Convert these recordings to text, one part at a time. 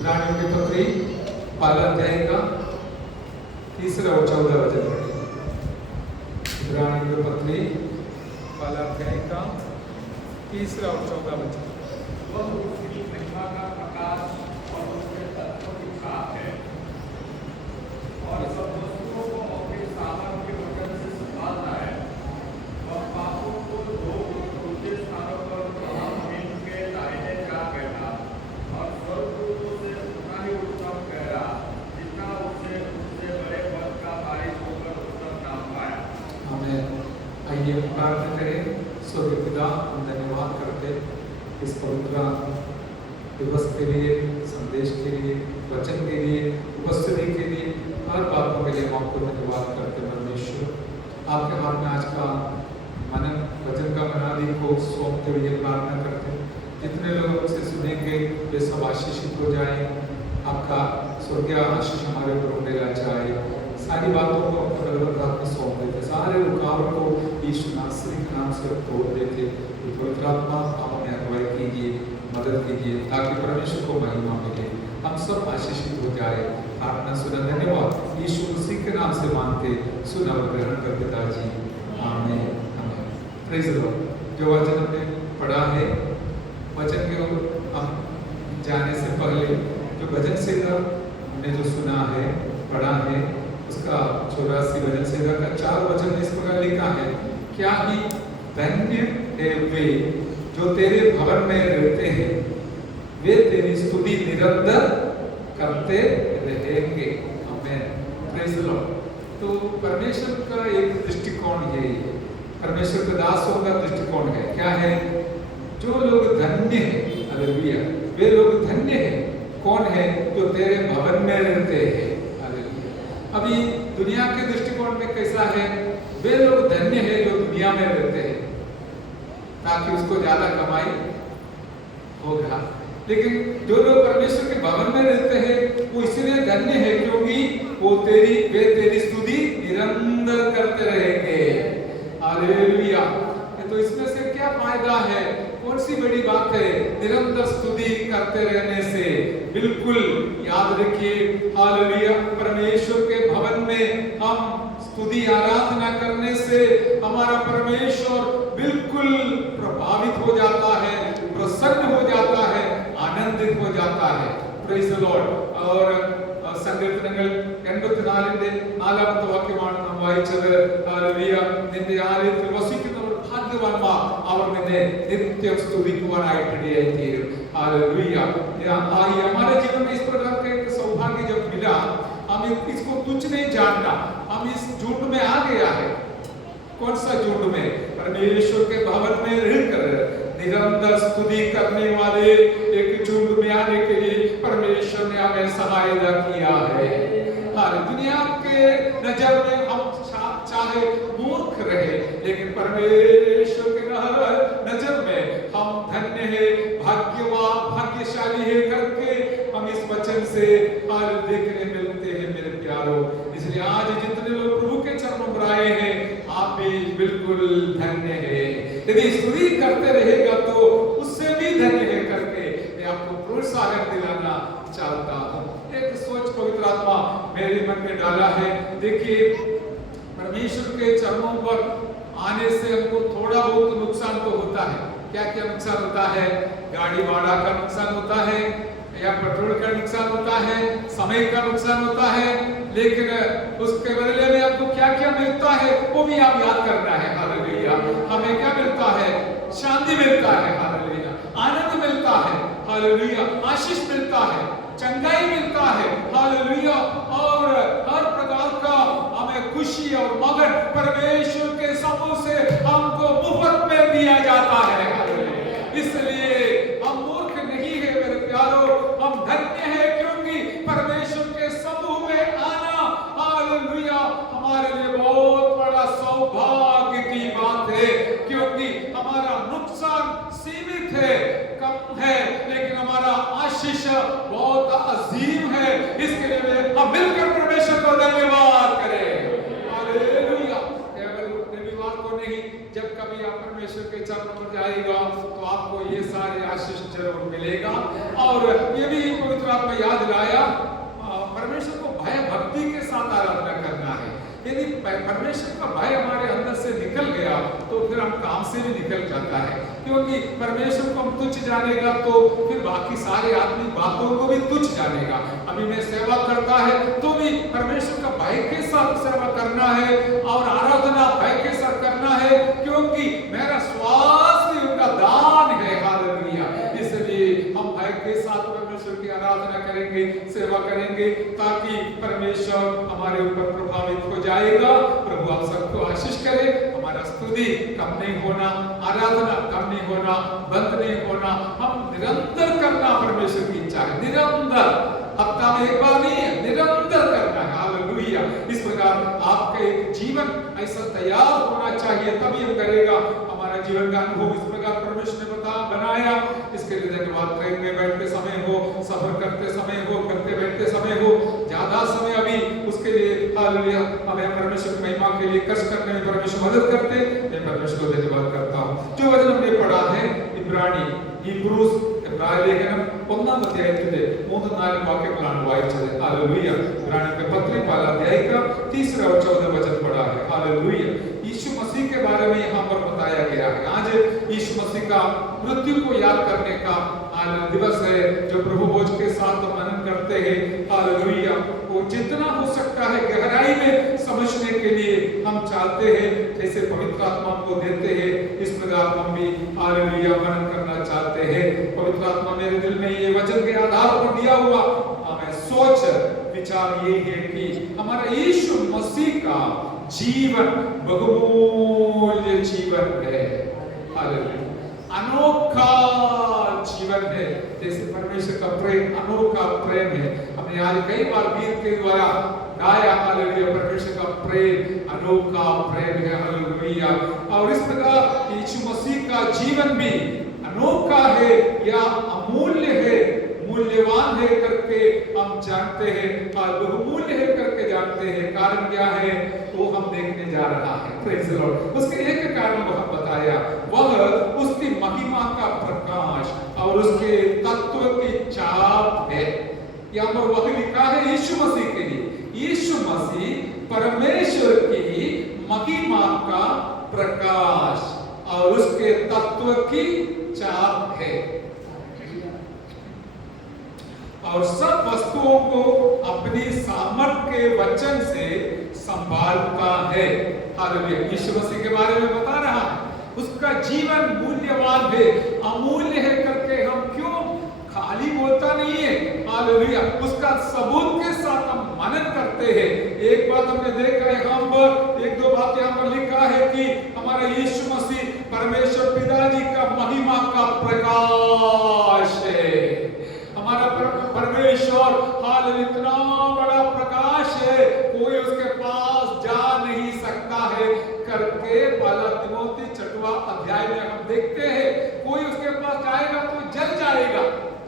इब्रानियों की पत्री 12 अध्याय का 3 और 14 वचन। इब्रानियों की पत्री 12 अध्याय का 3 और 14 वचन। वह उसकी महिमा का प्रकाश और उसके तत्व की छाप है और सब वस्तुओं को अपने सामर्थ के वचन से संभालता है। वह पापों को धो ऊंचे स्थानों पर जमीन के दाहिने जा बैठा और स्वर्गदूतों से उतना ही उत्तम ठहरा जितना उससे उससे बड़े पद का बारिश होकर उत्तम नाम पाया। हमें आइए प्रार्थना करें। स्वर्गीय पिता, हम धन्यवाद करते इस पवित्र दिवस के लिए, संदेश के लिए, वचन के लिए, उपस्थिति के लिए, हर बातों के लिए हम आपको धन्यवाद करते परमेश्वर। आपके हाथ में आज का मनन वचन का मनादी को सौंपते हुए प्रार्थना करते हैं। जितने लोग हमसे सुनेंगे वे सब आशीषित हो जाए। आपका स्वर्गीय आशीष हमारे ऊपर उड़ेला जाए। सारी बातों को अपने बलवंत हाथ में सौंप देते, सारे रुकावट को यीशु नासरी के नाम से तोड़ देते। पवित्र आत्मा आप हमें अगुवाई कीजिए, मदद कीजिए ताकि परमेश्वर को महिमा मिले, हम सब आशीषित हो जाए। प्रार्थना सुना धन्यवाद यीशु मसीह के नाम से मांगते सुना और ग्रहण कर पिताजी, आमीन आमीन। Praise the Lord. जो वचन हमने पढ़ा है, वचन के ओर हम जाने से पहले जो भजन संहिता हमने जो सुना है, पढ़ा है, उसका 84 भजन संहिता का 4 वचन इस प्रकार लिखा है, क्या ही धन्य है वे जो तेरे भवन में रहते हैं, वे तेरी स्तुति निरंतर करते रहेंगे। आमीन। Praise the Lord. तो परमेश्वर का एक दृष्टिकोण है, परमेश्वर के दासों का दृष्टिकोण है। क्या है? जो लोग धन्य हैं, हालेलुया, वे लोग धन्य हैं। कौन है? जो तेरे भवन में रहते हैं। हालेलुया। अभी दुनिया के दृष्टिकोण में कैसा है? वे लोग धन्य हैं जो दुनिया में रहते हैं ताकि उसको ज्यादा कमाई होगा। लेकिन जो लोग परमेश्वर के भवन में रहते हैं वो इसलिए धन्य है क्योंकि वे तेरी स्तुति निरंतर करते रहेंगे। हालेलुया। तो इसमें से क्या फायदा है? कौन सी बड़ी बात है निरंतर स्तुति करते रहने से? बिल्कुल याद रखिए, हालेलुया, परमेश्वर के भवन में हम स्तुति आराधना करने से हमारा परमेश्वर बिल्कुल प्रभावित हो जाता है, प्रसन्न हो जाता है, आनंदित हो जाता है। Praise the Lord. और സങ്കീർത്തനങ്ങൾ 84 നാലാമത്തെ വാക്യമാണ് നാം വായിച്ചത്. ഹല്ലേലൂയ. നിന്റെ ആലയത്തിൽ വസിക്കുന്നവർ ഭാഗ്യവാന്മാർ, അവർ നിന്നെ നിത്യം സ്തുതിക്കുവാനായിട്ട് ഇടയായിത്തീരും. हालेलुया। हमारे जीवन में इस प्रकार का एक सौभाग्य जब मिला, हम इसको तुच्छ नहीं जानना, हम इस झुंड में आ गया है। कौन सा झुंड में? परमेश्वर के भवन में रहकर निरंतर स्तुति करने वाले एक झुंड में आने के लिए परमेश्वर ने हमें सहायता किया है। दुनिया के नजर में हम चाहे मूर्ख रहे, लेकिन परमेश्वर के नजर में हम धन्य है, भाग्यवान, भाग्यशाली है करके हम इस वचन से हाल देखने मिलते हैं मेरे प्यारों। इसलिए आज जितने लोग प्रभु के चरणों पर आए हैं, आप भी बिल्कुल धन्य है। यदि स्तुति करते रहेगा तो उससे भी धन्य है करके मैं आपको प्रोत्साहन दिलाना चाहता हूँ। एक सोच पवित्र आत्मा मेरे मन में डाला है। देखिए, परमेश्वर के चरणों पर आने से हमको थोड़ा बहुत नुकसान तो होता है। क्या क्या नुकसान होता है? गाड़ी भाड़ा का नुकसान होता है, या पेट्रोल का नुकसान होता है, समय का नुकसान होता है। लेकिन उसके बदले में आपको क्या क्या मिलता है वो भी आप याद करना है। हालेलुया। हमें क्या मिलता है? शांति मिलता है। हालेलुया। आनंद मिलता है। हालेलुया। आशीष मिलता है, चंगाई मिलता है। हालेलुया। और हर प्रकार का हमें खुशी और मगन परमेश्वर के समूह से हमको मुफ्त में दिया जाता है। इसलिए हम मूर्ख नहीं है मेरे प्यारों, हम धन्य है क्योंकि परमेश्वर के समूह में आना, हालेलुया, हमारे लिए बहुत बड़ा सौभाग्य की बात है। क्योंकि हमारा नुकसान सीमित है, कम है, लेकिन हमारा आशीष बहुत अजीम है। इसके लिए हम मिलकर परमेश्वर को धन्यवाद करें। हालेलुया। केवल रविवार को नहीं, जब कभी आप परमेश्वर के चरणों पर जाएगा तो आपको ये सारे आशीष जरूर मिलेगा। और ये भी पवित्र आत्मा याद दिलाया, परमेश्वर को भय भक्ति के साथ आराधना करना है। यदि परमेश्वर का भय हमारे अंदर से निकल गया तो फिर हम काम से भी निकल जाता है, क्योंकि परमेश्वर को हम तुच्छ जानेगा तो फिर बाकी सारे आदमी बातों को भी तुच्छ जानेगा। अभी मैं सेवा करता है तो भी परमेश्वर का भय के साथ सेवा करना है और आराधना भय के साथ करना है, क्योंकि मेरा श्वास भी उनका दान है। हालेलुया। इसलिए हम भय के साथ परमेश्वर की आराधना करेंगे, सेवा करेंगे, ताकि परमेश्वर हमारे ऊपर प्रभावित हो जाएगा। प्रभु आप सबको आशीष करे। हमारा स्तुति कम नहीं होना, आराधना कम नहीं होना, बंद नहीं होना, हम निरंतर करना परमेश्वर की इच्छा है। निरंतर, हफ्ता में एक बार नहीं है, निरंतर करना है। हालेलुया। इस प्रकार आपका एक जीवन ऐसा तैयार होना चाहिए, तभी हम करेगा हमारा जीवन का अनुभव इस प्रकार परमेश्वर ने बनाया। इसके लिए धन्यवाद। ट्रेन में बैठते समय हो, सफर करते समय हो, करते बैठते समय हो, ज्यादा समय अभी उसके लिए हालेलुया हमें परमेश्वर की महिमा के लिए कष्ट करने में परमेश्वर मदद करते। मैं परमेश्वर को धन्यवाद करता हूँ। जो वचन हमने पढ़ा है ഇബ്രാനി ഹീബ്രൂസ് എബ്രായ ലേഖനം 1-ാം അധ്യായത്തിന്റെ 3-4 വാക്യങ്ങളാണ് വായിച്ചത്। हालेलुया। इब्रानी के पत्री 12 अध्याय का 3 और 14 वचन पढ़ा है। हालेलुया। यीशु मसीह के बारे में यहाँ पर बताया गया है। आज यीशु मसीह का मृत्यु को याद करने का दिवस है, जो प्रभु भोज के साथ मनन करते हैं। हालेलुया। वो जितना हो सकता है गहराई में समझने के लिए हम चाहते हैं, जैसे पवित्र आत्मा को देते हैं, इस प्रकार हम भी हालेलुया मनन करना चाहते हैं। पवित्र आत्मा मेरे दिल में ये वचन के आधार पर दिया हुआ हमें सोच विचार ये है कि हमारा यीशु मसीह का जीवन बहुमूल्य जीवन है। हालेलुया। अनोखा जीवन है, जैसे परमेश्वर का प्रेम अनोखा प्रेम है। हमने आज कई बार गीत के द्वारा गाया। हालेलुया। परमेश्वर का प्रेम अनोखा प्रेम है। हालेलुया। और इस प्रकार यीशु मसीह का जीवन भी अनोखा है या अमूल्य है, मूल्यवान है करके हम जानते हैं, बहुमूल्य है करके जानते हैं। कारण क्या है वो हम देखने जा रहा है। Praise the Lord. उसके एक कारण वह बताया, वह उसकी महिमा का प्रकाश और उसके तत्व की छाप है। यहाँ पर वह लिखा है यीशु मसीह के लिए। यीशु मसीह परमेश्वर की महिमा का प्रकाश और उसके तत्व की छाप है, और सब वस्तुओं को अपनी सामर्थ्य के वचन से संभालता है। हालेलुया। यीशु मसीह के बारे में बता रहा है, उसका जीवन मूल्यवान है, अमूल्य है करके हम क्यों खाली बोलता नहीं है। हालेलुया। उसका सबूत के साथ हम मनन करते हैं। एक बात हमने देखा है, यहाँ पर एक दो बात यहाँ पर लिखा है कि हमारा यीशु मसीह परमेश्वर पिताजी का महिमा का प्रकाश है। हमारा परमेश्वर हालेलुया इतना बड़ा प्रकाश है, कोई उसके पास जा नहीं सकता है करके पहला तिमोथी 6वां अध्याय में हम देखते हैं। कोई उसके पास जाएगा तो जल जाएगा।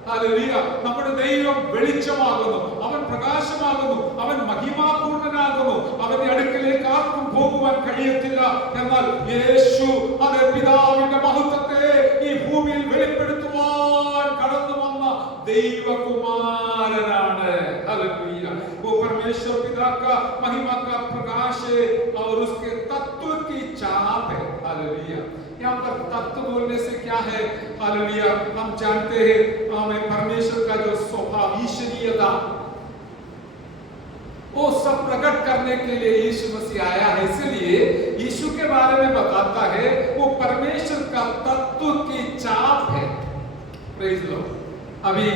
हालेलुया। നമ്മുടെ ദൈവം വെളിച്ചമാകുന്നു, അവൻ പ്രകാശമാകുന്നു, അവൻ മഹിമാപൂർണനാകുന്നു, അവന്റെ അടുക്കലേക്ക് ആർക്കും പോകുവാൻ കഴിയത്തില്ല. എന്നാൽ യേശു അതേ പിതാവിന്റെ മഹത്വത്തെ ഈ ഭൂമിയിൽ വെളിപ്പെടുത്തുവാൻ കടന്നു വന്ന ദൈവകുമാരനാണ്। हालेलुया। वो परमेश्वर पिता का महिमा का प्रकाश है और उसके तत्व की छाप है। हालेलुया। यहाँ पर तत्व बोलने से क्या है? हालेलुया। हम जानते हैं हमें परमेश्वर का जो स्वभाव ईश्वरीयता वो सब प्रकट करने के लिए यीशु मसीह आया है। इसलिए यीशु के बारे में बताता है वो परमेश्वर का तत्व की छाप है। Praise the Lord. अभी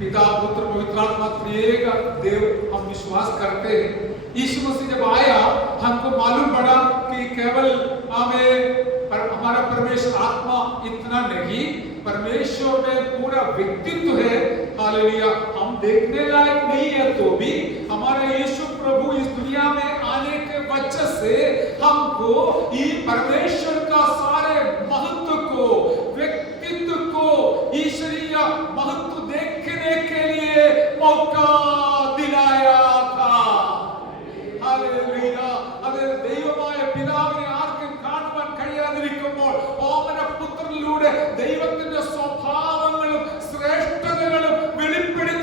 पिता पुत्र पवित्र आत्मा त्रिएक देव हम विश्वास करते हैं। यीशु मसीह जब आया हमको मालूम पड़ा कि केवल हमें हमारा परमेश्वर आत्मा इतना नहीं, परमेश्वर में पूरा व्यक्तित्व है। हालेलुया। हम देखने लायक नहीं है तो भी हमारा यीशु प्रभु इस दुनिया में आने के वजह से हमको ये परमेश्वर का सारे महत्व को, व्यक्तित्व को, ईश्वरीय महत्व देखने के लिए मौका दिलाया था। हालेलुया। अगर ദൈവമായ പിതാവിനെ ആർക്കും കാണുവാൻ കഴിയാതിരിക്കുമ്പോൾ ഓമന പുത്രനിലൂടെ ദൈവത്തിന്റെ സ്വഭാവങ്ങളും ശ്രേഷ്ഠതകളും വെളിപ്പെടുത്തി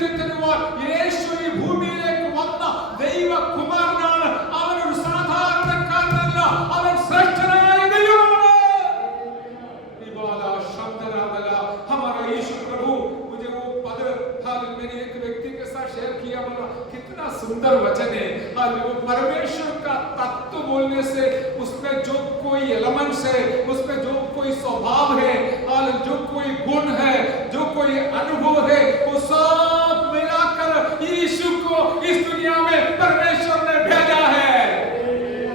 मैंने एक व्यक्ति के साथ शेयर किया, बोला कितना सुंदर वचन है। हालेलुया, परमेश्वर का तत्व बोलने से उसमें जो कोई एलिमेंट्स है, उसमें जो कोई स्वभाव है, जो कोई गुण है, जो कोई अनुभव है, वो सब मिलाकर यीशु को इस दुनिया में परमेश्वर ने भेजा है।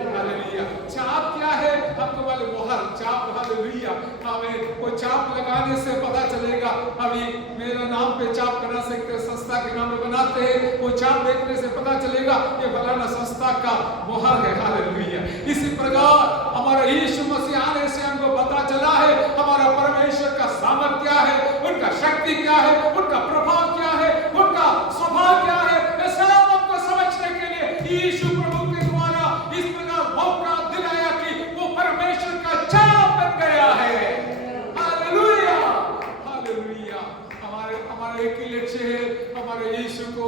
हालेलुया, छाप क्या है आपको वाले मोहर छाप। हालेलुया, हमें वो छाप लगाने से पता चलेगा। अभी मेरा नाम पे छाप बना सकते, संस्था के नाम पे बनाते हैं, वो छाप देखने से पता चलेगा ये फलाना संस्था का मोहर है। हालेलुया, इसी प्रकार हमारा यीशु मसीह आने से हमको पता चला है हमारा परमेश्वर का सामर्थ्य क्या है, उनका शक्ति क्या है, उनका प्रभाव क्या है, उनका स्वभाव क्या है। सब हमको समझने के लिए यीशु प्रभु के द्वारा इस प्रकार मौका दिलाया कि वो परमेश्वर का छाप बन गया है। हालेलुया, हालेलुया, हमारा एक ही लक्ष्य है, हमारे यीशु को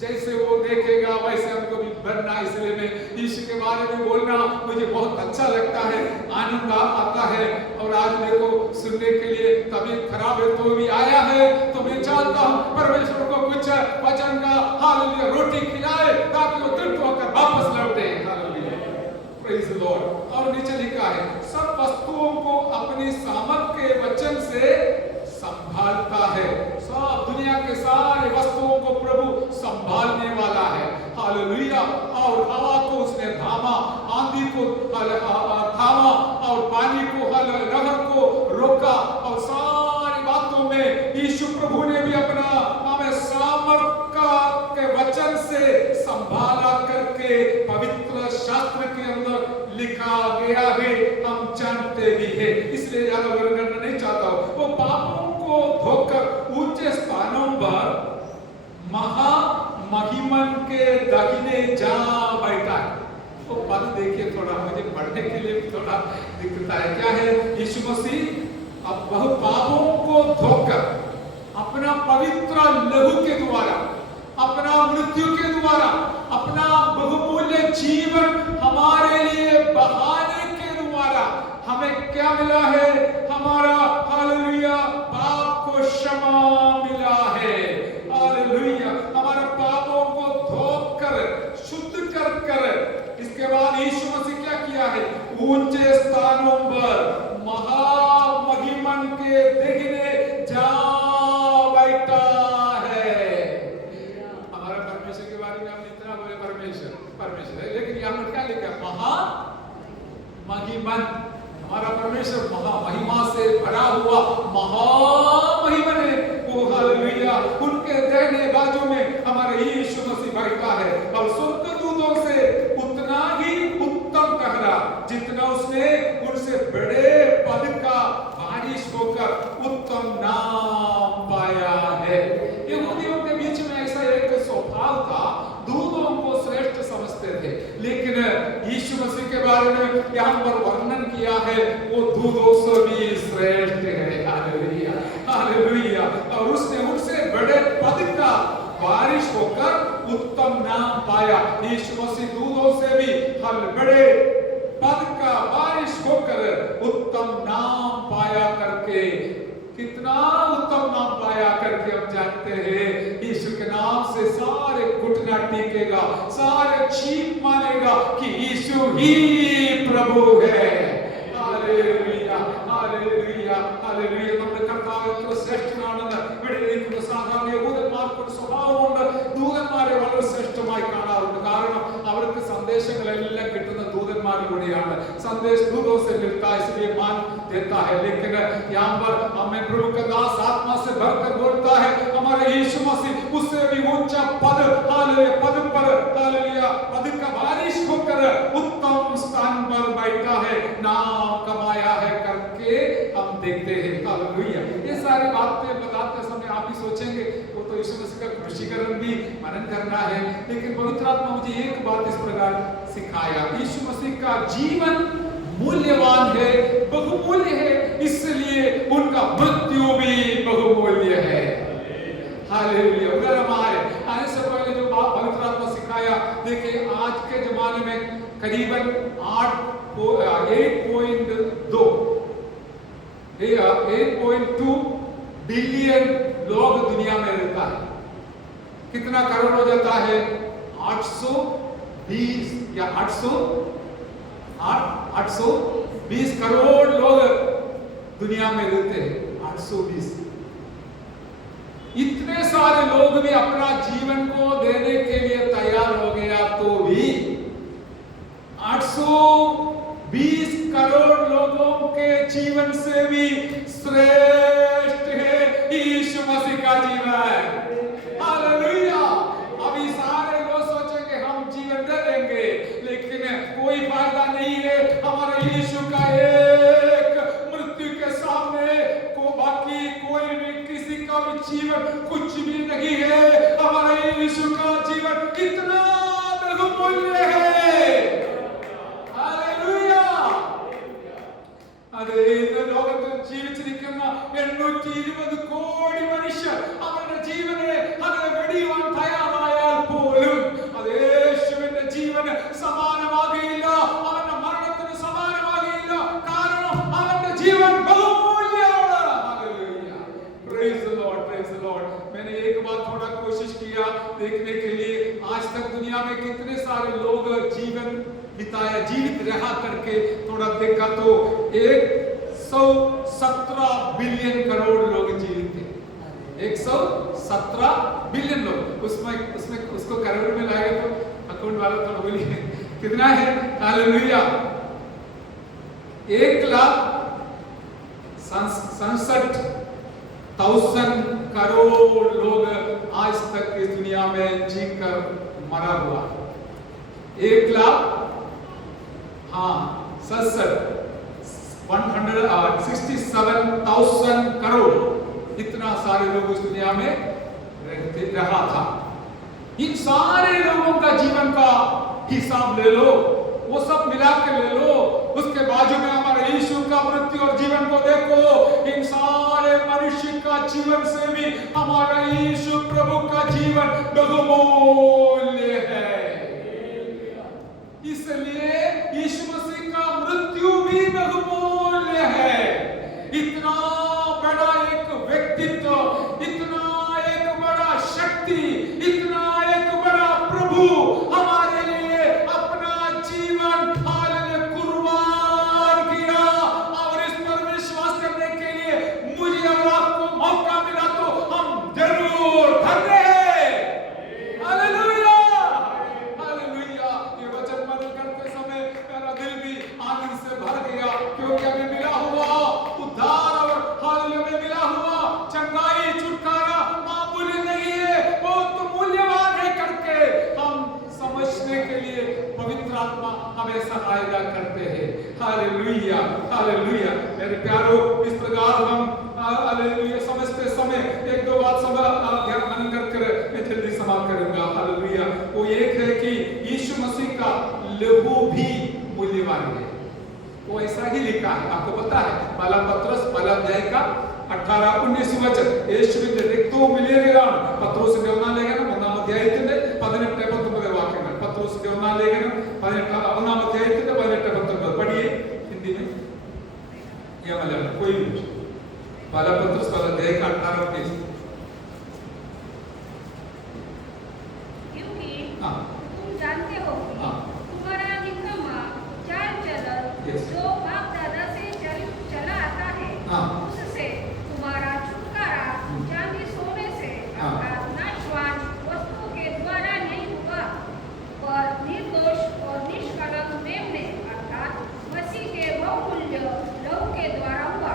जैसे वो देखेगा वैसे हमको भी बनना। इसलिए मैं यीशु के बारे में बोलना मुझे बहुत अच्छा लगता है, आनंद आता है। और आज देखो सुनने के लिए तबीयत खराब है तो भी आया है, तो मैं चाहता हूँ परमेश्वर को कुछ वचन का हालेलुया रोटी खिलाए ताकि वो तृप्त होकर वापस लौटे। Hallelujah, praise the Lord. और नीचे लिखा है सब वस्तुओं को अपनी सामर्थ के वचन से संभालता है। सब दुनिया के सारे वस्तुओं को प्रभु संभालने वाला है। हालेलुया, और हवा को उसने थामा, आंधी को थामा, और पानी को लहर को रोका, और सारी बातों में यीशु प्रभु ने भी अपना हमें सामर्थ के वचन से संभाला करके पवित्र शास्त्र के अंदर लिखा गया है, हम जानते भी है। इसलिए ज्यादा वर्णन करना नहीं चाहता हूं। वो पापों को धोकर ऊंचे स्थानों पर महामहिमन के दाहिने जा बैठा है। तो पद देखिए, थोड़ा मुझे पढ़ने के लिए थोड़ा दिखता है। क्या है, यीशु मसीह अब वह पापों को धोकर अपना पवित्र लहू के द्वारा, अपना मृत्यु के द्वारा, अपना बहुमूल्य जीवन हमारे लिए बहाने के द्वारा हमें क्या मिला है, हमारा हालेलुया पाप को क्षमा मिला है। हालेलुया, हमारे पापों को धोकर शुद्ध कर इसके बाद यीशु मसीह क्या किया है, ऊंचे स्थानों पर महामहिमन के देखने जा बैठा है। हमारा परमेश्वर के बारे में हम इतना बोले परमेश्वर है, लेकिन यहाँ पर क्या लिखा है, महामहिमन। हमारा परमेश्वर महामहिमा से भरा हुआ महामहिमन है वो। हालेलुया, उनके दाहिने बाजू में हमारा यीशु मसीह बैठा है, और स्वर्गदूतों से उतना ही उत्तम ठहरा जितना उसने उनसे बड़े पद का वारिस होकर उत्तम नाम पाया है। यहूदियों के बीच में ऐसा एक स्वभाव था, दूतों को श्रेष्ठ समझते थे, लेकिन यीशु मसीह के बारे में यहाँ पर वर्णन किया है वो दूतों से भी श्रेष्ठ है। हालेलुया, हालेलुया, और उसने उनसे बड़े पद का वारिस होकर उत्तम नाम पाया। यीशु मसीह दूतों से भी बड़े पद का वारिस होकर उत्तम नाम पाया करके, कितना उत्तम नाम पाया करके हम जानते हैं। यीशु के नाम से सारे घुटना टेकेगा, सारे चीख मानेगा कि यीशु ही प्रभु है। Hallelujah, hallelujah, hallelujah. നമ്മുടെ കർത്താവ് എത്ര ശ്രേഷ്ഠനാണെന്ന് ഇവിടെ ഇരിക്കുന്ന സാധാരണ യഹൂദന്മാർക്ക് സ്വഭാവമുണ്ട്, ദൂതന്മാരെ വളരെ ശ്രേഷ്ഠമായി കാണാറുണ്ട്. കാരണം അവർക്ക് സന്ദേശങ്ങളെല്ലാം കിട്ടുന്ന दूतന്മാരിലൂടെയാണ്। संदेश दूतों से मिलता है, इसलिए मान देता है। लेकिन यहाँ पर हमें प्रभु का दास आत्मा से भरकर बोलता है, हमारे यीशु मसीह उससे भी ऊंचा पद, हालेलुया, पद पर हालेलुया पद का वारिस होकर उत्तम स्थान पर बैठा है, नाम कमाया है करके हम देखते हैं। हालेलुया, ये सारी बातें बताते समय आप भी सोचेंगे वो तो यीशु मसीह का क्रूसीकरण भी मनन करना है, लेकिन पवित्र आत्मा मुझे एक बात इस प्रकार सिखाया, यीशु मसीह का जीवन मूल्यवान है, बहुमूल्य है, इसलिए उनका मृत्यु भी बहुमूल्य है। हालेलुया, उधर हमारे आने से पहले जो बात पवित्र आत्मा सिखाया, देखिए आज के जमाने में करीबन 8.2 बिलियन लोग दुनिया में रहता है। कितना करोड़ हो जाता है? 820 या 820 करोड़ लोग दुनिया में रहते हैं। 820। इतने सारे लोग भी अपना जीवन को देने के लिए तैयार हो गया तो भी 820 करोड़ लोगों के जीवन से भी श्रेष्ठ है यीशु मसीह का जीवन। हालेलुया। अभी सारे लोग सोचेंगे हम जीवन दे देंगे, लेकिन कोई फायदा नहीं है। हमारे यीशु का एक मृत्यु के सामने को बाकी कोई भी किसी का भी जीवन कुछ भी नहीं है। हमारे यीशु का जीवन कितना बहुमूल्य है। അതെ, ഇന്ന് ലോകത്തിൽ ജീവിച്ചിരിക്കുന്ന 820 കോടി മനുഷ്യർ അവരുടെ ജീവനെ അതിനെ വെടിയുവാൻ തയ്യാറായാൽ പോലും അത് യേശുവിന്റെ ജീവന് സമാനമാകില്ല, അവന്റെ മരണത്തിന് സമാനമാകില്ല. കാരണം അവന്റെ ജീവൻ बहुमूल्यമാണ്. Hallelujah, praise the lord, praise the lord. मैंने एक बार थोड़ा कोशिश किया देखने के लिए आज तक दुनिया में कितने सारे लोग जीवन बिताया, जीवित रहा करके थोड़ा देखा तो 117 बिलियन करोड़ लोग जीवित थे। 117 बिलियन लोग। उसमें उसको करोड़ में लाएगा तो अकाउंट वाला थोड़ा बोलिए कितना है? हालेलुया। 1,67,000 करोड़ लोग आज तक इस दुनिया में जीकर मरा हुआ। 1,67,000 करोड़ इतना सारे लोग इस दुनिया में रहा था। इन सारे लोगों का जीवन का हिसाब ले लो, वो सब मिला के ले लो, उसके बाजू में हमारे यीशु का मृत्यु और जीवन को देखो। इन सारे मनुष्य का जीवन से भी हमारा यीशु प्रभु का जीवन बहुमूल्य है। इसलिए यीशु मसीह का मृत्यु भी बहुमूल्य है। इतना बड़ा एक व्यक्तित्व, इतना एक बड़ा शक्ति, इतना एक बड़ा प्रभु हमारे लिए अपना जीवन कुर्बान किया। और इस पर विश्वास करने के लिए मुझे और आपको मौका मिला तो हम जरूर धन्य हैं। Hallelujah, hallelujah. ये वचन मन करते समय मेरा दिल भी आनंद से भर गया, क्योंकि हमें मिला हुआ उद्धार और हालेलुया में मिला हुआ चंगाई, छुटकारा मामूली नहीं है, बहुत मूल्यवान है करके हम समझने के लिए पवित्र आत्मा हमें सहायता करते हैं। Hallelujah, hallelujah. मेरे प्यारों, इस प्रकार हम हालेलुया समझते समय एक दो बात ध्यान कर मैं जल्दी समाप्त करूंगा। हालेलुया। वो एक है कि यीशु मसीह का लहू भी मूल्यवान है। वो ऐसा ही लिखा है, आपको पता है, पहला पत्रस पहला अध्याय का 18-19 വചനം യേശുവിന്റെ രക്തവും വിലയേറിയതാണ്. പത്രോസിന്റെ ഒന്നാം ലേഖനം 1-ാം അധ്യായത്തിന്റെ 18-19 വാക്യങ്ങൾ. പത്രോസിന്റെ ഒന്നാം ലേഖനം 1-ാം അധ്യായത്തിന്റെ 18-19 पढ़िए हिंदी में या मलयालम कोई भी। पहला पत्रस पहला अध्याय का 18-19। क्योंकि हाँ, तुम जानते हो कि हाँ, तुम्हारा निकम्मा चाल चलन Yes. जो बाप दादा से चला आता है, हाँ, उससे तुम्हारा छुटकारा चांदी सोने से हाँ। अर्थात नाशवान वस्तुओं के द्वारा नहीं हुआ, पर निर्दोष और निष्कलंक मेमने अर्थात मसीह के बहुमूल्य लहू के द्वारा हुआ।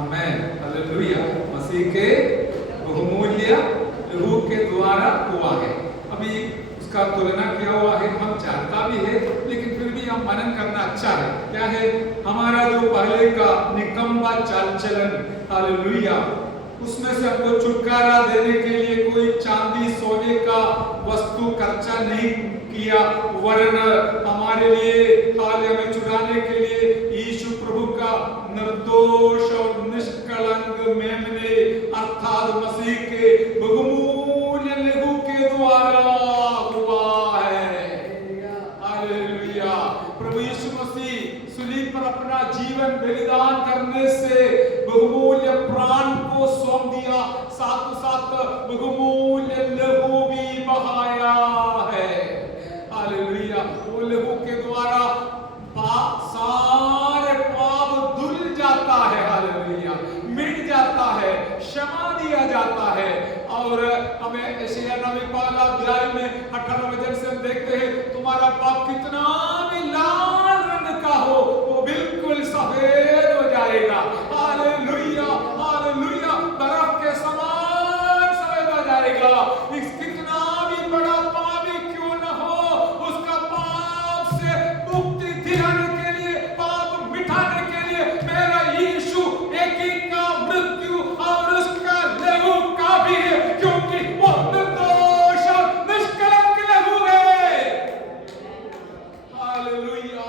आमेन, हालेलुया। मसीह के बहुमूल्य लहू के द्वारा हुआ है। अभी उसका तुलना किया हुआ है, हम जानता भी है, लेकिन फिर भी हम मनन करना अच्छा है। क्या है? हमारा जो पहले का निकम्मा चाल चलन, हालेलुया, उसमें से हमको छुटकारा देने के लिए कोई चांदी सोने का वस्तु खर्चा नहीं किया, वरन हमारे लिए हमें छुड़ाने के लिए यीशु प्रभु का निर्दोष और निष्कलंक मेमने अर्थात मसीह के बहुमूल्य लहू के द्वारा हुआ है। हालेलुया। प्रभु यीशु मसीह सूली पर अपना जीवन बलिदान करने से बहुमूल्य प्राण को सौंप दिया। साथ बहुमूल्य लहू भी बहाया है। हालेलुया। वो लहू के द्वारा सारे पाप धुल जाता है। हालेलुया। मिट जाता है, क्षमा दिया जाता है। और हमें यशायाह नबी 5 अध्याय में 18 वचन से हम देखते हैं, तुम्हारा पाप कितना भी लाल रंग का हो वो बिल्कुल सफेद हो जाएगा। Hallelujah, hallelujah. बर्फ के समान सफेद हो जाएगा। इस कितना भी बड़ा पापी क्यों न हो, उसका पाप से मुक्ति दिलाने के लिए, पाप मिटाने के लिए मेरा यीशु एक ही का मृत्यु और उसका लहू का भी है, क्योंकि वो निर्दोष और निष्कलंक लहू है। Hallelujah,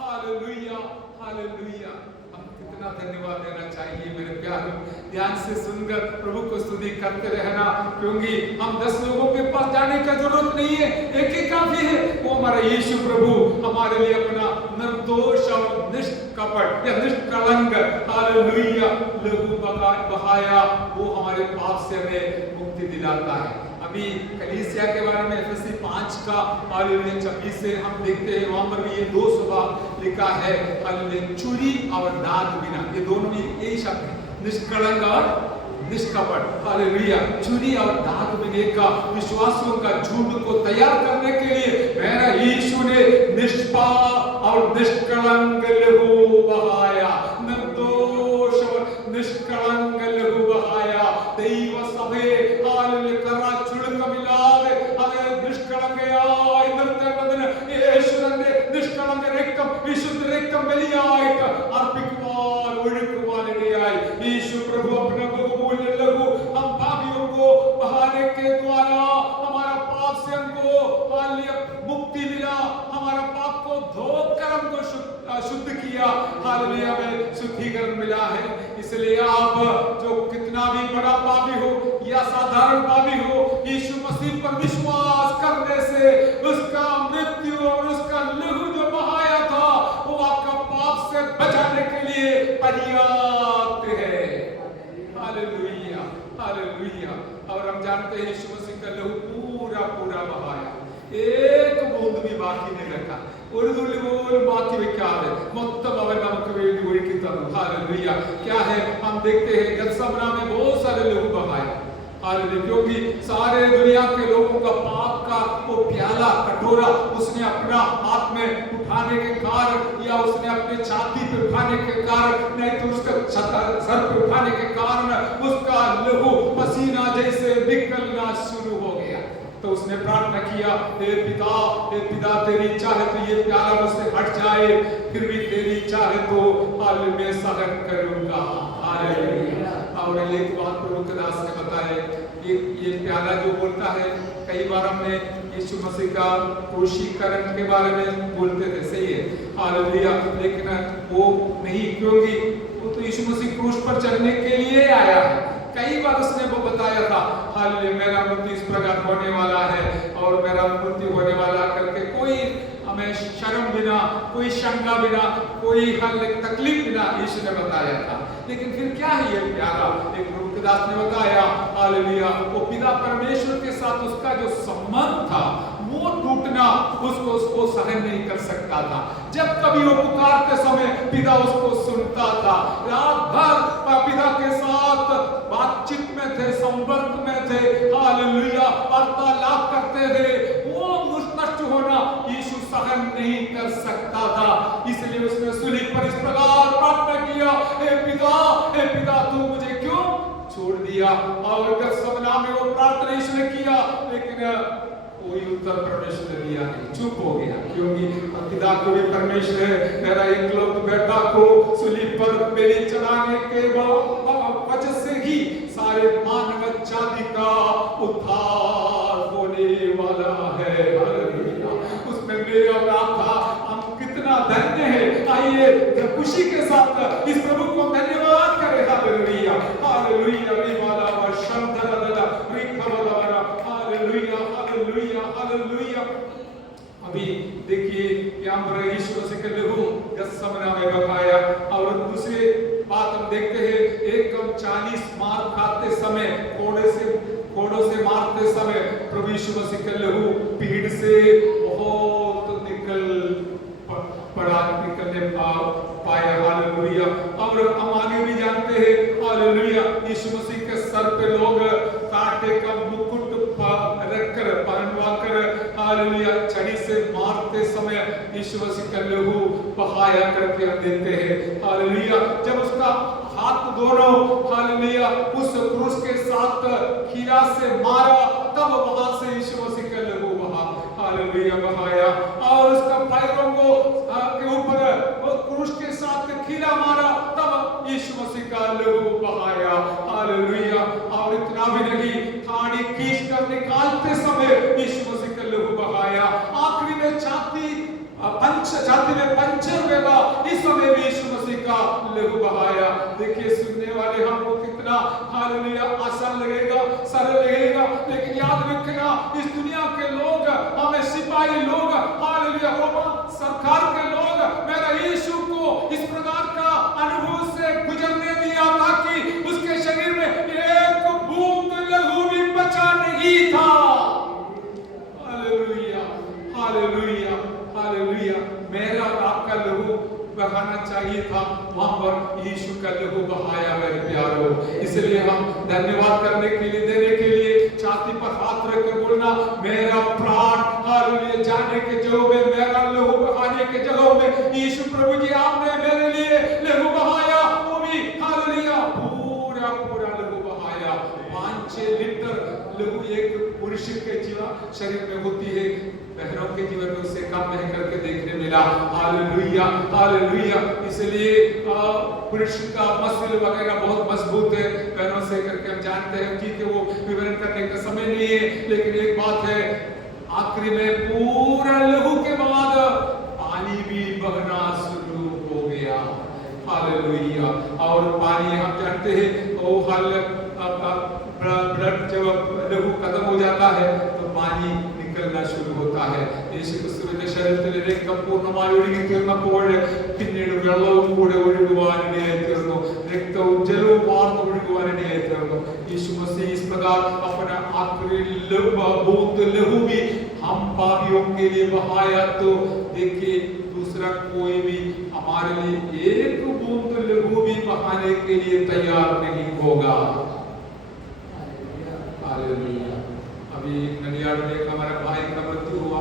hallelujah, hallelujah. हम कितना धन्यवाद देना चाहिए मेरे प्यारे। ध्यान से सुनकर प्रभु को स्तुति करते रहना, क्योंकि हम 10 लोगों के पास जाने का जरूरत नहीं है, एक ही काफी है। वो हमारा यीशु प्रभु हमारे लिए अपना निर्दोष और निष्कपट या निष्कलंक हालेलुया लहू बहाया, वो हमारे पाप से हमें मुक्ति दिलाता है। अभी कलीसिया के बारे में एफएससी 5 का हालेलुया 26 से हम देखते हैं, वहां पर भी ये 2 स्वभाव लिखा है। हालेलुया, चुरी और दाग बिना, ये दोनों ही यही शब्द है, निष्कलंक और निष्कपट। हालेलुया। चुरी और दाग बिना का विश्वासियों का झुंड को तैयार करने के लिए मेरा यीशु ने निष्पाप और निष्कलंक लहू बहाया, निर्दोष और निष्कलंक लहू बहाया। दैव सभे हालेलुया करा चुड़क मिलावे हमें निष्कलंक आय निर्दय बदन യേശുവിന്റെ നിഷ്കളങ്ക രക്തം വിശുദ്ധ രക്തം ബലിയായിട്ട് അർപ്പിക്കുവാൻ ഒഴുക്കുവാനിടയായി യേശു प्रभु अपना बहुमूल्य लहू हम पापियों को बहाने के द्वारा हमारा पाप से हमको मुक्ति मिला, हमारा पाप को धोकर हमको शुद्ध किया। हालेलुया, में शुद्धिकरण मिला है। इसलिए आप जो कितना भी बड़ा पापी हो या साधारण पापी हो, यीशु मसीह पर विश्वास करने से उसका मृत्यु और उसका लहू जो बहाया था वो आपका पाप से बचाने के लिए पर्याप्त है। Hallelujah, hallelujah. और हम जानते हैं यीशु मसीह का लहू पूरा पूरा बहाया, एक बूंद भी बाकी नहीं रखा, ഒരു തുള്ളി പോലും ബാക്കി വെക്കാതെ മൊത്തം അവൻ നമുക്ക് വേണ്ടി ഒഴുക്കി തന്നു। हालेलुया। क्या है, हम देखते हैं गत्समना में बहुत सारे लोग बहाए। हालेलुया, क्योंकि सारे दुनिया के लोगों का पाप का वो प्याला कटोरा उसने अपना हाथ में उठाने के कारण या उसने अपने छाती पे उठाने के कारण, नहीं तो उसका सर पे उठाने के कारण उसका लहू पसीना जैसे निकलना शुरू हो गया। तो उसने प्रार्थना किया, हे पिता तेरी इच्छा है तो ये प्याला मुझसे हट जाए, फिर भी तेरी इच्छा है तो हालेलुया मैं सहन करूंगा। हालेलुया। और एक बात प्रभु के दास ने बताया, ये प्याला जो बोलता है, कई बार हमने यीशु मसीह का क्रूसीकरण के बारे में बोलते थे, सही है। हालेलुया, लेकिन वो नहीं, क्योंकि वो तो यीशु मसीह क्रूस पर चढ़ने के लिए आया है। कई बार उसने वो बताया था, हालेलुया मेरा मृत्यु इस प्रकार होने वाला है और मेरा मृत्यु होने वाला करके कोई हमें शर्म बिना, कोई शंका बिना, कोई तकलीफ बिना यीशु ने बताया था। लेकिन फिर क्या है ये प्यारा, एक प्रभु के दास ने बताया, हालेलुया वो पिता परमेश्वर के साथ उसका जो संबंध था वो टूटना उसको सहन नहीं कर सकता था। जब कभी वो पुकारते समय पिता उसको सुनता था, रात भर पिता के साथ बातचीत में थे, संपर्क में थे, हालेलुया वार्तालाप करते थे। वो नष्ट होना यीशु सहन नहीं कर सकता था, इसलिए उसने सूली पर इस प्रकार प्रार्थना किया, हे पिता तू मुझे क्यों छोड़ दिया। और गत्समना में वो प्रार्थना यीशु ने किया, लेकिन कोई उत्तर परमेश्वर ने दिया नहीं, चुप हो गया, क्योंकि पिता को भी परमेश्वर मेरा एकलौता बेटा को सूली पर मेरे चढ़ाने के वजह से ही सारे मानव जाति का उद्धार होने वाला है। हालेलुया, उसमें मेरा और आपका हम कितना धन्य है। आइए खुशी के साथ इस प्रभु को धन्यवाद करें। हालेलुया, हालेलुया, वाला व शंतरदला रिखवलवरा, हालेलुया, हालेलुया, हालेलुया। अभी देखिए यहाँ पर यीशु मसीह के लहू गत्समना में बहाया। और दूसरी बात हम देखते हैं, एक 40 मार खाते समय कोड़ों से मारते समय प्रभु यीशु मसीह का लहू पीठ से बहुत निकलने पाया। हालेलुया। और हम आगे भी जानते हैं, हालेलुया, यीशु मसीह के सर पे लोग कांटे का मुकुट रखकर पहनवाकर, हालेलुया, छड़ी से मारते समय यीशु मसीह का लहू बहाया करके हम देते हैं। हालेलुया। जब उसका हाथ दोनों, हालेलुया, उस क्रूस के साथ खीरा से मारा, तब वहां से यीशु मसीह का लहू बहा, हालेलुया, बहाया। और उसका पैरों को के ऊपर क्रूस के साथ खीरा मारा, तब यीशु मसीह का लहू बहाया, हालेलुया। और इतना भी नहीं, थाड़ी खींच कर निकालते समय यीशु मसीह का लहू बहाया। आखिरी में छाती में पंचर हुएगा, इस समय भी यीशु मसीह का लहू बहाया। देखिए, सुनने वाले हमको कितना, हालेलुया, आसान लगेगा, सरल लगेगा, लेकिन याद रखना, इस दुनिया के लोग, हमें सिपाही लोग, हालेलुया, रोमन सरकार के लोग, मेरा यीशु को इस प्रकार का अनुभव से गुजरने दिया ताकि उसके शरीर में एक बूंद लहू भी बचा नहीं था। Hallelujah, hallelujah, hallelujah. मेरा और आपका लहू बहाना चाहिए था, वहां पर यीशु का लहू बहाया। मेरे प्यारों, इसलिए हम धन्यवाद करने के लिए, देने के लिए, छाती पर हाथ रखकर बोलना, मेरा प्राण, हालेलुया, जाने के जगह में, मेरा लहू बहाने के जगह में, यीशु प्रभु जी, आपने मेरे लिए लहू बहाया, वो भी, हालेलुया, पूरा पूरा लहू बहाया। 5-6 लीटर लहू एक पुरुष के जीवन शरीर में होती है, बहनों के जीवन में उससे कम नहीं करके देखने मिला। Hallelujah, hallelujah. इसलिए पुरुष का मसल वगैरह बहुत मजबूत है, बहनों से करके हम जानते हैं, जी के वो विवरण करने का समय नहीं है, लेकिन एक बात है, आखिरी में पूरा लहू के बाद पानी भी बहना शुरू हो गया। हालेलुया। और पानी हम जानते हैं, वो ब्लड जब लहू खत्म हो जाता है तो पानी നിൽക്കുന്ന ശുരുഹോത്താഹെ യേശുക്രിസ്തുവിന്റെ ശരീരത്തിലെ രക്തം പൂർണ്ണമായി ഒഴുകി തീർന്നപ്പോൾ പിന്നീട് വെള്ളവും കൂടെ ഒഴുകുവാനിടയായി തീർന്നു, രക്തവും ജലവും വാർന്നു ഒഴുകുവാനിടയായി തീർന്നു। यीशु मसीह इस प्रकार अपना आखिरी बूंद लहू भी हम पापियों के लिए बहाया, तो देखिए दूसरा कोई भी हमारे लिए एक बूंद लहू भी बहाने के लिए तैयार नहीं होगा। हालेलुया। अभी नडियाड में हमारे भाई का मृत्यु हुआ,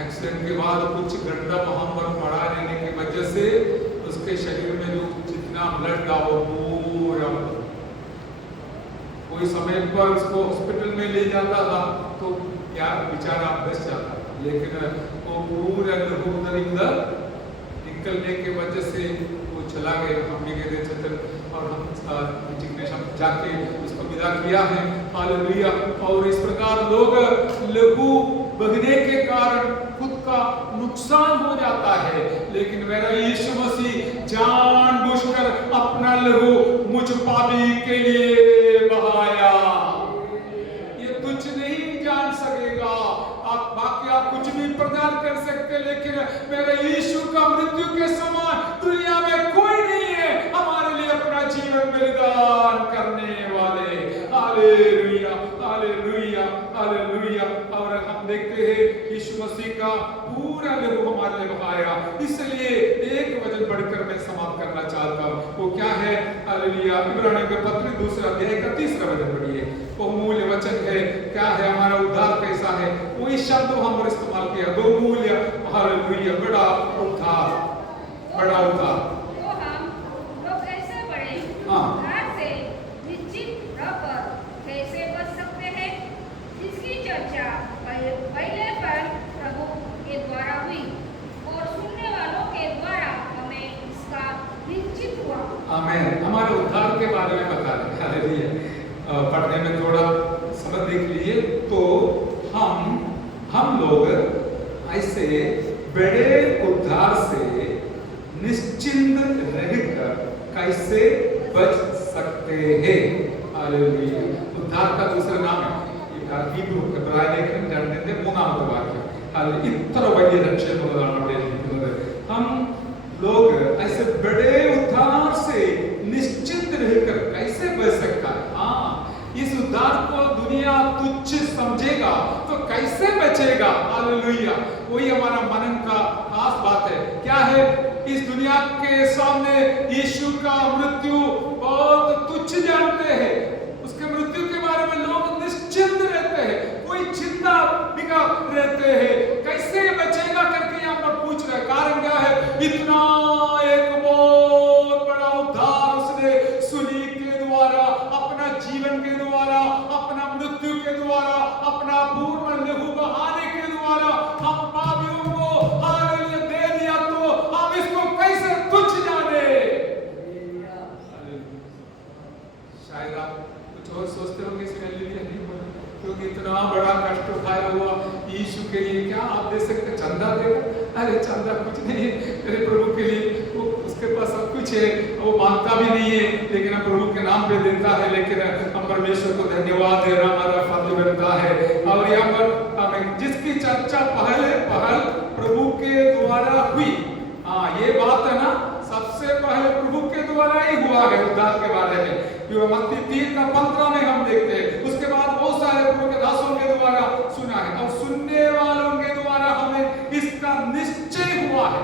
एक्सीडेंट के बाद कुछ घंटा वहां पर पड़ा रहने की वजह से उसके शरीर में जो जितना ब्लड था वो पूरा, कोई समय पर उसको हॉस्पिटल में ले जाता था तो क्या बेचारा बच जाता, लेकिन वो पूरा इधर निकलने के वजह से वो चला गया। हम भी गए थे और हम जिग्नेश हम जाके उसको विदा किया है। हालेलुया। और इस प्रकार लोग लहू बहने के कारण खुद का नुकसान हो जाता है, लेकिन मेरा यीशु मसीह जानबूझकर अपना लहू मुझ पापी के लिए बहाया। ये तुझ नहीं जान सकेगा, आप बाकी आप कुछ भी प्रदान कर सकते, लेकिन मेरे यीशु का मृत्यु के समान दुनिया में कोई नहीं है हमारे लिए अपना जीवन बलिदान करने वाले। Hallelujah, hallelujah, hallelujah. और हम देखते हैं यीशु मसीह का पूरा लहू हमारे लिए बहाया। इसलिए एक वचन पढ़कर मैं समाप्त करना चाहता हूँ, वो क्या है? हालेलुया। इब्रानियों के पत्र 2 अध्याय का 3 वचन पढ़िए। वो मूल्य वचन है, क्या है हमारा उद्धार कैसा है, वही शब्द हम इस्तेमाल किया, 2 मूल्य। हालेलुया। बड़ा उद्धार, बड़ा उद्धार। तो हम लोग कैसे बढ़े, उद्धार से निश्चित रहकर कैसे बच सकते हैं, जिसकी चर्चा पहले पर प्रभु के द्वारा हुई और सुनने वालों के द्वारा हमें इसका निश्चित हुआ। आमीन। हमारे उद्धार के बारे में बता रहे हैं। हालेलुया। पढ़ने में थोड़ा समझ देख लीजिए। तो हम लोग ऐसे बड़े उद्धार से निश्चिंत रहकर कैसे बच सकते हैं? हालेलुया। उद्धार का दूसरा नाम है ഹീബ്രു എബ്രായ ലേഖനം 2-ന്റെ 3-ാമത്തെ വാക്യം. ഇത്ര വലിയ ലക്ഷ്യമുള്ളതാണ് അവിടെ എഴുതിയിരിക്കുന്നത്. हम लोग ऐसे बड़े उद्धार से निश्चिंत रहकर कैसे बच सकता है? हाँ, इस उद्धार को दुनिया तुच्छ समझेगा तो कैसे बचेगा? हालेलुया। वही हमारा मनन का खास बात है। क्या है? इस दुनिया के सामने यीशु का मृत्यु बहुत तुच्छ जानते हैं। उसके मृत्यु के बारे में लोग निश्चिंत रहते हैं, कोई चिंता बिना रहते हैं। कैसे बचेगा करके यहाँ पर पूछ रहे। कारण क्या है? इतना एक बहुत बड़ा उद्धार उसने सूली के द्वारा, अपना जीवन के द्वारा, अपना मृत्यु के द्वारा, अपना पूर्ण लहू बहाने के द्वारा हम पापियों को हालेलुया दे दिया, तो हम इसको कैसे तुच्छ जाने? शायद आप कुछ और सोचते होंगे इसमें हालेलुया नहीं बोला, क्योंकि इतना बड़ा कष्ट उठाया हुआ यीशु के लिए क्या आप दे सकते? चंदा देगा? अरे चंदा कुछ नहीं है मेरे प्रभु के लिए, वो उसके पास सब कुछ है, वो मांगता भी नहीं है, लेकिन हम प्रभु के नाम पे देता है। लेकिन हम परमेश्वर को धन्यवाद देना हमारा फर्ज बनता है। और यहाँ पर जिसकी चर्चा पहल प्रभु के द्वारा हुई, हाँ ये बात है ना, सबसे पहले प्रभु के द्वारा ही हुआ है उद्धार के बारे में। मत्ती 3:15 में हम देखते हैं। उसके बाद बहुत सारे प्रभु के दासों के द्वारा सुना है, और सुनने वालों के द्वारा हमें इसका निश्चय हुआ है।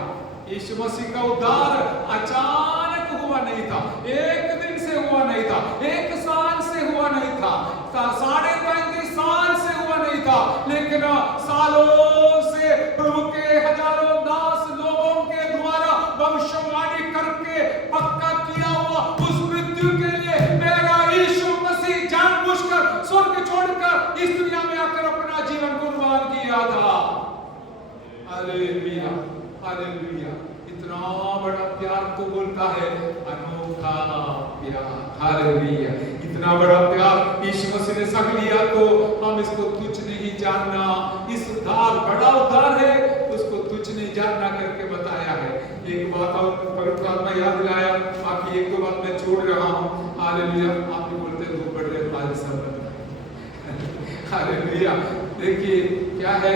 यीशु मसीह का उद्धार अचानक हुआ नहीं था, एक दिन से हुआ नहीं था, एक साल से हुआ नहीं था, 35.5 साल से हुआ नहीं था, लेकिन सालों से प्रभु के हजारों दास लोगों के द्वारा भविष्यवाणी करके पक्का किया हुआ उस मृत्यु के लिए मेरा यीशु मसीह जानबूझकर स्वर्ग छोड़कर इस दुनिया में आकर अपना जीवन कुर्बान किया था। Hallelujah, hallelujah. इतना बड़ा प्यार तो बोलता है अनोखा प्यार। हालेलुया। इतना बड़ा प्यार यीशु मसीह ने संग लिया, तो हम इसको तुच्छ नहीं जानना। इस उद्धार बड़ा उद्धार है, उसको तुच्छ नहीं जानना करके बताया है। एक बात और पवित्र आत्मा याद दिलाया, बाकी एक दो बात मैं छोड़ रहा हूँ। हालेलुया। आप भी बोलते हैं धूप बढ़ रहे पाँच सब। हालेलुया। देखिए क्या है,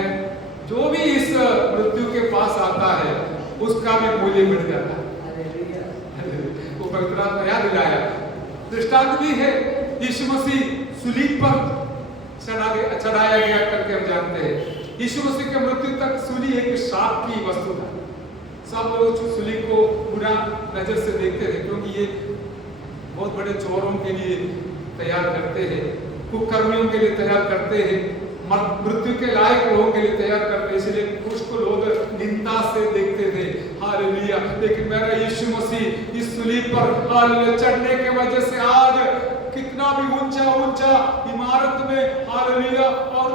जो भी इस मृत्यु के पास आता है उसका भी मूल्य बढ़ जाता है। वो पवित्र आत्मा याद दिलाया। दृष्टांत भी है, यीशु मसीह सूलीब पर चढ़ाया गया करके हम जानते हैं। यीशु मसीह के मृत्यु तक सूली एक शाप की वस्तु था। सब लोग सूली को बुरा नजर से देखते थे, क्योंकि ये बहुत बड़े चोरों के लिए तैयार करते हैं, कुकर्मियों के लिए तैयार करते हैं, मृत्यु के लायक लोगों के लिए तैयार करते, इसलिए कुछ को लोग निंदा से देखते थे। हालेलुया। लेकिन मेरा यीशु मसीह इस सूलीब पर हालेलुया चढ़ने के वजह से आज कितना भी ऊंचा ऊंचा इमारत में हालेलुया और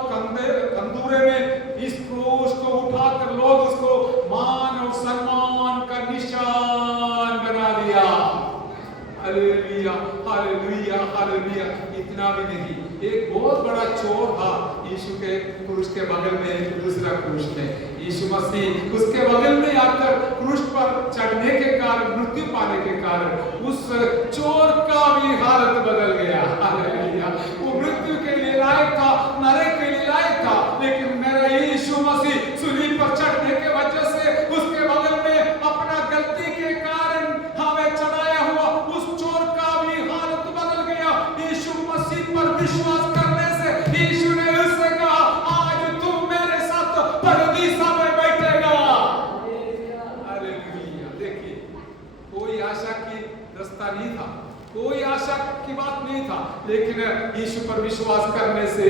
कंदूरे में इस क्रूस को उठाकर लोग उसको मान और सम्मान का निशान बना दिया। Hallelujah, hallelujah, hallelujah. इतना भी नहीं, एक बहुत बड़ा चोर था यीशु के क्रूस के बगल में, दूसरा क्रूस में यीशु मसीह उसके बगल में आकर क्रूस पर चढ़ने के कारण, मृत्यु पाने के कारण उस चोर का भी हालत बदल गया। हालेलुया। वो मृत्यु के लिए लायक था, नरक के लिए लायक था, लेकिन मेरा यीशु मसीह सूलीब पर चढ़ने के वजह से उसके बगल में अपना गलती के कारण हमें चढ़ाया हुआ उस चोर का भी हालत बदल गया। यीशु मसीह पर विश्वास करने से यीशु ने उससे कहा, आज तू मेरे साथ परदीसा में बैठेगा। हालेलुया। देखिए, कोई आशा की रास्ता नहीं था, कोई आशा की बात नहीं था, लेकिन यीशु पर विश्वास करने से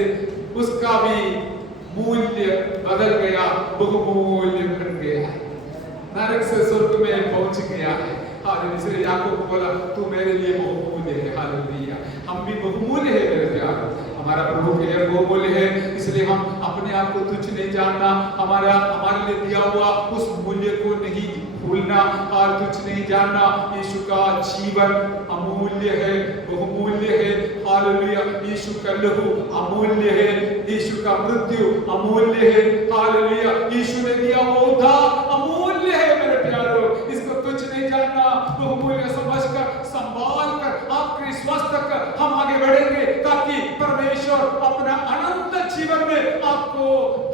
उसका भी मूल्य बदल गया, बहुमूल्य बन गया, नरक से स्वर्ग में पहुंच गया है। हालेलुया। इसलिए याकूब को बोला, तू मेरे लिए बहुमूल्य है। हालेलुया। हम भी बहुमूल्य है मेरे प्यार, हमारा प्रभु के लिए बहुमूल्य है। इसलिए हम अपने आप को तुच्छ नहीं जानना, हमारे लिए दिया हुआ उस मूल्य को नहीं भूलना और तुच्छ नहीं जानना। यीशु का जीवन अमूल्य है, बहुमूल्य है। हालेलुया। यीशु का लहू अमूल्य है, यीशु का मृत्यु अमूल्य है। हालेलुया। यीशु ने दिया वो उद्धार अमूल्य है मेरे प्यारों। इसको तुच्छ नहीं जानना, बहुमूल्य समझकर संभाल कर आपके स्वस्थ कर हम आगे बढ़ेंगे, ताकि परमेश्वर अपना अनंत जीवन में आपको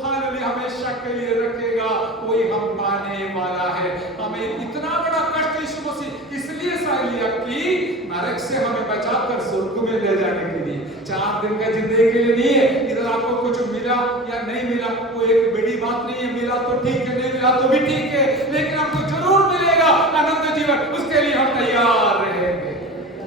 हालेलुया हमेशा के लिए रखेगा। वही हम पाने वाला है। हमें इतना बड़ा कष्ट यीशु मसीह इसलिए सह लिया कि नरक से हमें बचाकर स्वर्ग में ले जाने के लिए, 4 दिन का जिंदगी के लिए नहीं मिला तो भी ठीक है, लेकिन हमको जरूर मिलेगा अनंत जीवन, उसके लिए हम तैयार रहेंगे।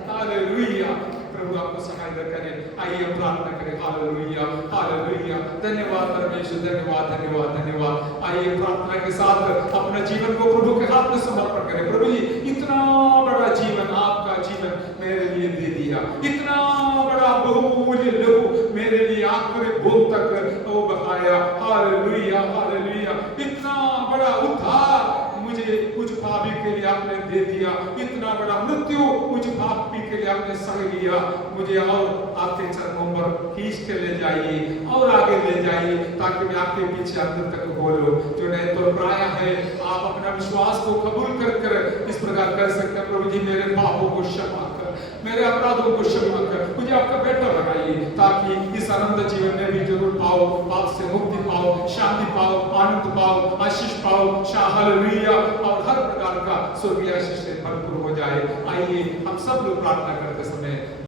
हालेलुया। प्रभु आपको सहायता करे। आइए हम प्रार्थना करें। Hallelujah, hallelujah. धन्यवाद परमेश्वर, धन्यवाद, धन्यवाद, धन्यवाद। आइए प्रार्थना के साथ अपना जीवन को प्रभु के हाथ में समर्पण करें। प्रभु जी, इतना बड़ा जीवन, आपका जीवन मेरे लिए दे दिया, इतना बड़ा बहुमूल्य लहू मेरे लिए आखिरी बूंद तक वो बहाया। Hallelujah, hallelujah. इतना बड़ा उद्धार मुझे कुछ पापी के लिए आपने दे दिया, इतना बड़ा मृत्यु कुछ पापी के लिए आपने सह लिया। मुझे और आपके चरणों पर खींच के ले जाइए और आगे ले जाइए, ताकि मैं आपके पीछे अंत तक बोलूं। जो नहीं तो प्राय है, आप अपना विश्वास को कबूल कर इस प्रकार कर सकते हैं। प्रभु जी, मेरे पापों को क्षमा कर, मेरे अपराधों को क्षमा कर, मुझे आपका बेटा बनाइए, ताकि इस अनंत जीवन में भी जरूर पाओ, पाप से मुक्ति पाओ, शांति पाओ, आनंद पाओ, आशीष पाओ। हालेलुया। और हर प्रकार का स्वर्गीय आशीष से भरपूर हो जाए। आइए हम सब लोग प्रार्थना करते समय